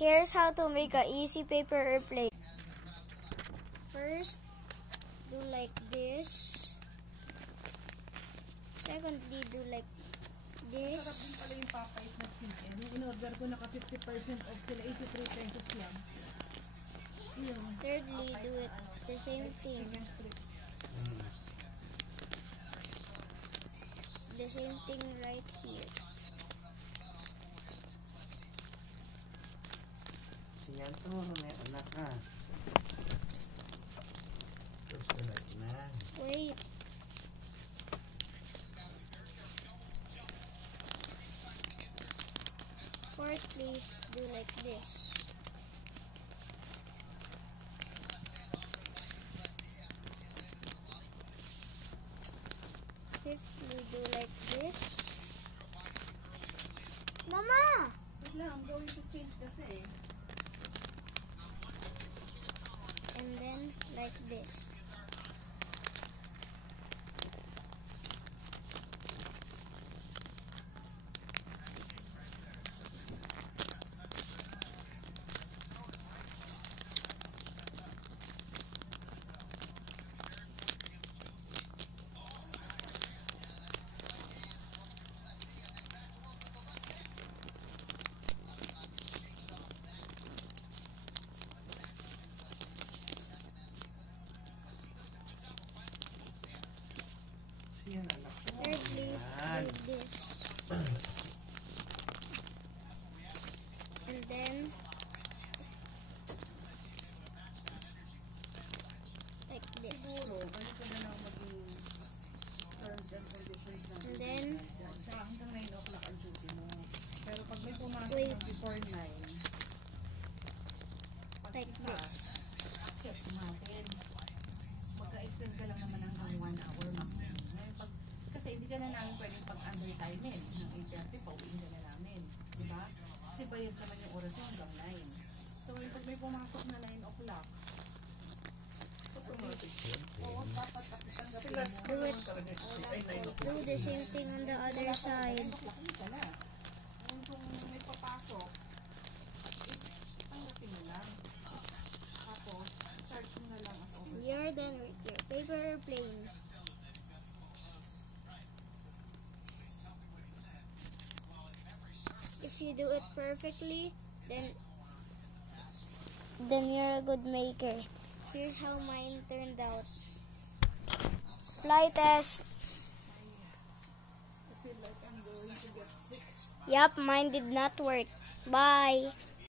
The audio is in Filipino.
Here's how to make an easy paper airplane. First, do like this. Secondly, do like this. Sarap din pala yung Popeyes na chicken. Yung in-order ko naka 50% off sila, 83 pesos lang. Thirdly, do it the same thing. The same thing right here. Siyan to, may anak ka. Susunod na. Wait. Fourthly, do like this. Fifthly, do like this. Mama! Wait lang, I'm going to change kasi. And then like this. Siyan anak ko. Thirdly, Yan. do this. And then like this. Siguro, ganito na lang maging terms and conditions na. And then Tsaka hanggang 9 o'clock ang duty mo. Pero pag may pumasok Wait. na before 9, pag like isa, this. accept natin. Magka-extend ka lang naman hanggang 1 hour maximum. Ngayon, kasi hindi ka na namin pwedeng pag-undertimen. Ng 8:30, pauwiin ka na namin. Diba? Kasi bayad naman yung oras mo hanggang 9. So, pag may pumasok na 9 o'clock, automatic yun. Oo, dapat tanggapin mo. Do it. Do the same thing on the other side. 9 o'clock ka na. Ngayon kung may papasok, tanggapin mo lang. Tapos, charge mo na lang as overtime. You're done with your paper airplane. If you do it perfectly, then you're a good maker. Here's how mine turned out. Fly test. I feel like I'm going to get sick. Yup, mine did not work. Bye.